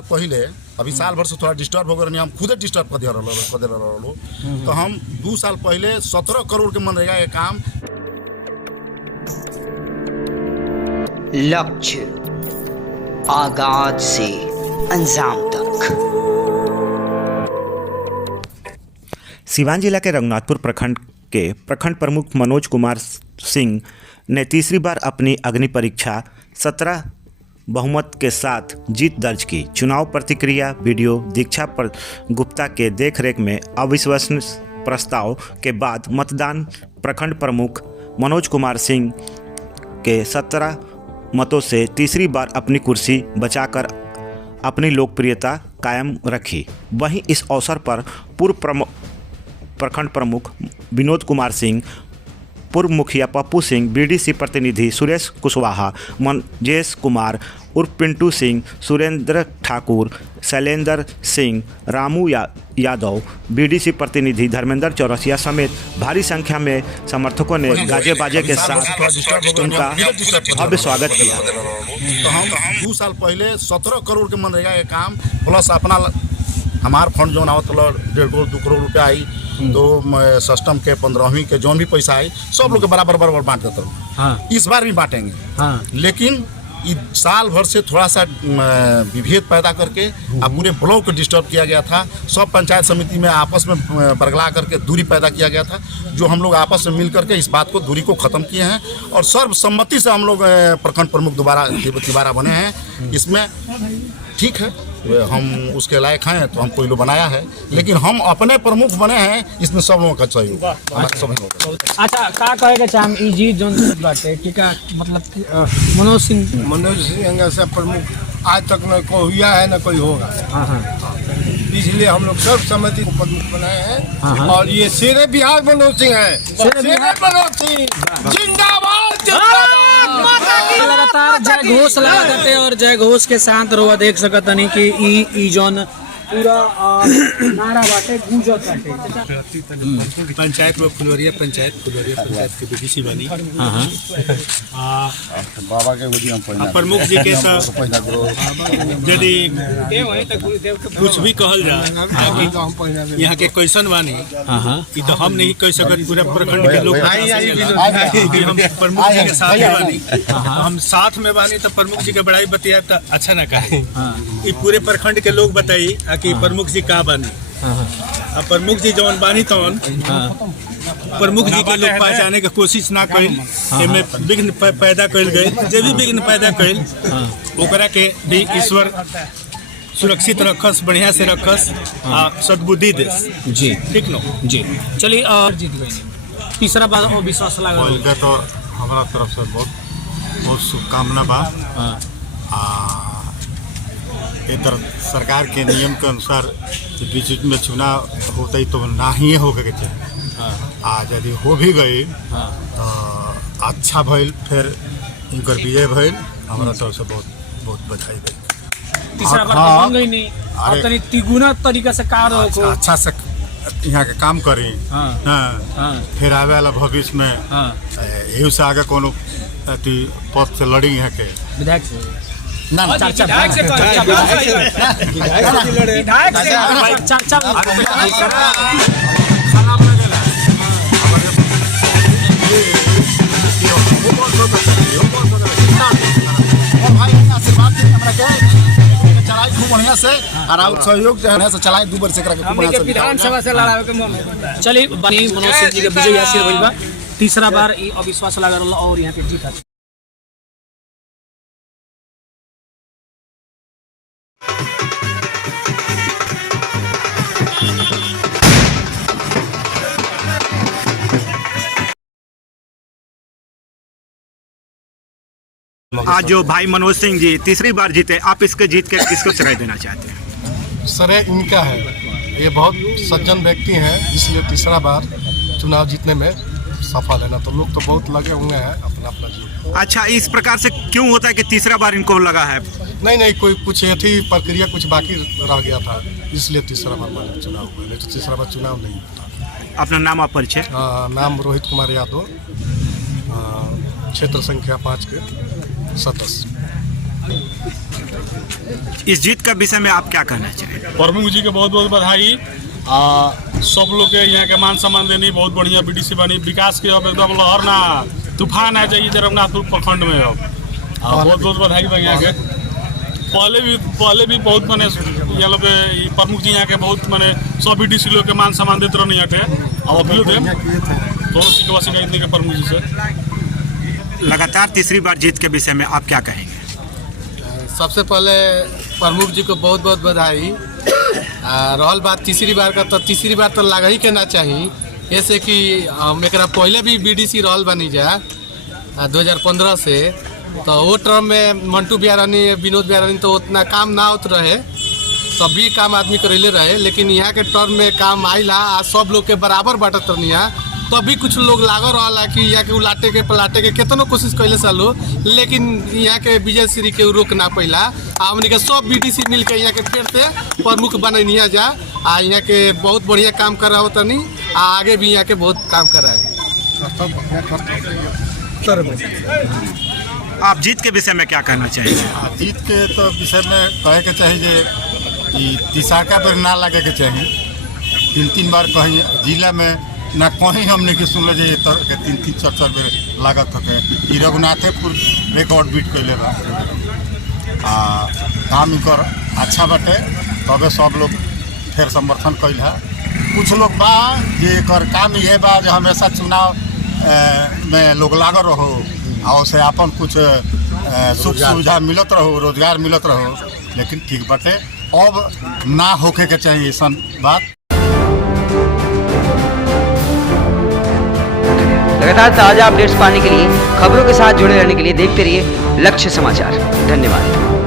पहले अभी साल भर से थोड़ा डिस्टर्ब हो गए, हम खुद डिस्टर्ब कर दे रहो। तो हम 2 साल पहले 17 करोड़ के मनरेगा के काम। लक्ष्य आगाज से अंजाम तक। सिवान जिला के रघुनाथपुर प्रखंड के प्रखंड प्रमुख मनोज कुमार सिंह ने तीसरी बार अपनी अग्नि परीक्षा 17 बहुमत के साथ जीत दर्ज की। चुनाव प्रतिक्रिया वीडियो दीक्षा गुप्ता के देखरेख में अविश्वास प्रस्ताव के बाद मतदान प्रखंड प्रमुख मनोज कुमार सिंह के 17 मतों से तीसरी बार अपनी कुर्सी बचाकर अपनी लोकप्रियता कायम रखी। वहीं इस अवसर पर पूर्व प्रखंड प्रमुख विनोद कुमार सिंह, पूर्व मुखिया पप्पू सिंह, बीडीसी प्रतिनिधि सुरेश कुशवाहा, मनजेश कुमार उर्फ पिंटू सिंह, सुरेंद्र ठाकुर, शैलेंद्र सिंह, रामू यादव, बीडीसी प्रतिनिधि धर्मेंद्र चौरसिया समेत भारी संख्या में समर्थकों ने गाजे बाजे के साथ उनका भव्य स्वागत किया। तो हम 2 साल पहले 17 करोड़ के मनरेगा के काम प्लस अपना हमार फंड जो आवत 1.5-2 करोड़ रुपया आई, तो सिस्टम के 15वीं के जौन भी पैसा आई सब लोग के बराबर बांट देते रहो। हाँ। इस बार भी बांटेंगे। हाँ। लेकिन साल भर से थोड़ा सा विभेद पैदा करके अब पूरे ब्लॉक को डिस्टर्ब किया गया था। सब पंचायत समिति में आपस में बरगला करके दूरी पैदा किया गया था, जो हम लोग आपस में मिल करके इस बात को दूरी को ख़त्म किए हैं और सर्वसम्मति से हम लोग प्रखंड प्रमुख दोबारा बने हैं। इसमें ठीक है, हम उसके लायक हैं तो हमको ये लोग बनाया है, लेकिन हम अपने प्रमुख बने हैं, इसमें सब लोगों का सहयोग। अच्छा, का कहे के चाहम ई जीत जोन बाटे ठीक है, मतलब मनोज सिंह से प्रमुख आज तक न कोई हुआ है न कोई होगा। इसलिए हम लोग सब समिति को प्रमुख बनाए हैं और ये शेरे बिहार मनोज सिंह है। शेरे मनोज सिंह जिंदाबाद। लगातार जय घोष लगाते और जय घोष के साथ रोआ देख सकत नहीं कि ई जोन पूरा नारा बाटे गूंजत बाटे। पंचायत में फुलवरिया पंचायत के बीडीसी बनी। बाबा के प्रमुख जी के साथ यदि कुछ भी कहल जाए यहाँ के कैसन बानी ये तो हम नहीं कह सकते, पूरा प्रखंड के लोग हम प्रमुख जी के साथ बानी, हम साथ में बानी तो प्रमुख जी के बड़ाई बतिया तो अच्छा न कहे। ये पूरे प्रखंड के लोग बताई कि प्रमुख जी का बानी। अब प्रमुख जी जौन बानी तौन प्रमुख जी के लोग पहचाने की कोशिश ना कइल, एमे विघ्न पैदा कइल गए। जे भी विघ्न पैदा कइल ओकरा के भी ईश्वर सुरक्षित रखस, बढ़िया से रखस, सद्बुद्धि देस। जी ठीक नो जी। चलिए और जीत गए तीसरा बार और विश्वास लगा तो हमारा तरफ से बहुत शुभकामना बा। इधर सरकार के नियम के अनुसार बीच में चुनाव होता ही तो ना ही होके के चाहिए। आज यदि हो भी गई तो अच्छा भइल, फिर इनकर विजय भइल, हमारा तरफ से बहुत बधाई भइल। तीसरा बार हो गई नहीं और तनी तिगुना तरीका से कार हो अच्छा से यहाँ के काम करी। फिर आवे वाला भविष्य में यही से आगे कोनो पद से लड़ी यहाँ के विधायक से चर्चा चलाई खूब बढ़िया से और सहयोग जो है से चलाई 2 वर्ष से विधानसभा से लड़ावे के। चलिए मनोज सिंह जी के विजय हासिल भइल बा। तीसरा बार ई अविश्वास लगा रहल और यहाँ के जीत हासिल। आज जो भाई मनोज सिंह जी तीसरी बार जीते, आप इसके जीत के किसको श्रेय देना चाहते हैं? श्रेय इनका है, ये बहुत सज्जन व्यक्ति हैं, इसलिए तीसरा बार चुनाव जीतने में सफल है। ना तो लोग तो बहुत लगे हुए हैं अपना जीवन। अच्छा, इस प्रकार से क्यों होता है कि तीसरा बार इनको लगा है? नहीं, कोई कुछ ऐसी प्रक्रिया कुछ बाकी रह गया था, इसलिए तीसरा बार चुनाव हुआ। नहीं तो तीसरा बार चुनाव नहीं होता। अपना नाम आप परिचय? नाम रोहित कुमार यादव, क्षेत्र संख्या 5 के सदस्य। इस जीत का विषय में आप क्या कहना चाहेंगे? प्रमुख जी के बहुत बहुत बधाई। सब लोग के यहाँ के मान सम्मान देनी बहुत बढ़िया बीडीसी बनी। विकास के अब एकदम लहर ना तूफान आ जाइए रघुनाथपुर प्रखंड में। अब बहुत बहुत बधाई बा यहाँ के। पहले भी बहुत मैंने यहाँ लोग के प्रमुख जी यहाँ के बहुत मैंने सब बीडीसी लोग के मान सम्मान देते रहने यहाँ के। अब अभी दें दोनों शिकवा शिकायत के प्रमुख जी से। लगातार तीसरी बार जीत के विषय में आप क्या कहेंगे? सबसे पहले प्रमुख जी को बहुत बहुत बधाई। रहल बात तीसरी बार का, तो तीसरी बार तो लगा ही के ना चाहिए। ऐसे कि हम एक पहले भी बीडीसी रहल बनी जा 2015 से, तो वो टर्म में मंटू बिहारानी विनोद बिहारानी तो उतना काम ना होत रहे, सभी काम आदमी करेले रहे। लेकिन यहाँ के टर्म में काम आइला आ सब लोग के बराबर बांटत रहनी है। तो अभी कुछ लोग लागल रहा कि यहाँ के उलाटे के पलाटे के कितनो कोशिश कैले सालो, लेकिन यहाँ के विजय श्री के रोक ना पैला। हमने के सब बीडीसी मिल के यहाँ के फिर से प्रमुख बनैनिया जा आ यहाँ के बहुत बढ़िया काम कर रहा तनी आगे भी यहाँ के बहुत काम कर रहा है। आप जीत के विषय में क्या कहना चाहेंगे? जीत के तो विषय में कहे के चाहिए कि तीसरा बेर ना लगे के चाहिए। 3 बार कहीं जिला में ना कहीं हमने की सुन जे 3-4 बेर लागत होके रघुनाथपुर रिकॉर्ड बीट कैले बा। काम इनकर अच्छा बाटे, तबे सब लोग फिर समर्थन कैल है। कुछ लोग बा जे एकर काम ये बा जो हमेशा चुनाव में लोग लागल रहो और से अपन कुछ सुख सुविधा मिलत रहो, रोजगार मिलत रहो। लेकिन ठीक बाटे, अब ना होके के चाहिए ऐसा बात। लगातार ताज़ा अपडेट्स पाने के लिए, खबरों के साथ जुड़े रहने के लिए देखते रहिए लक्ष्य समाचार। धन्यवाद।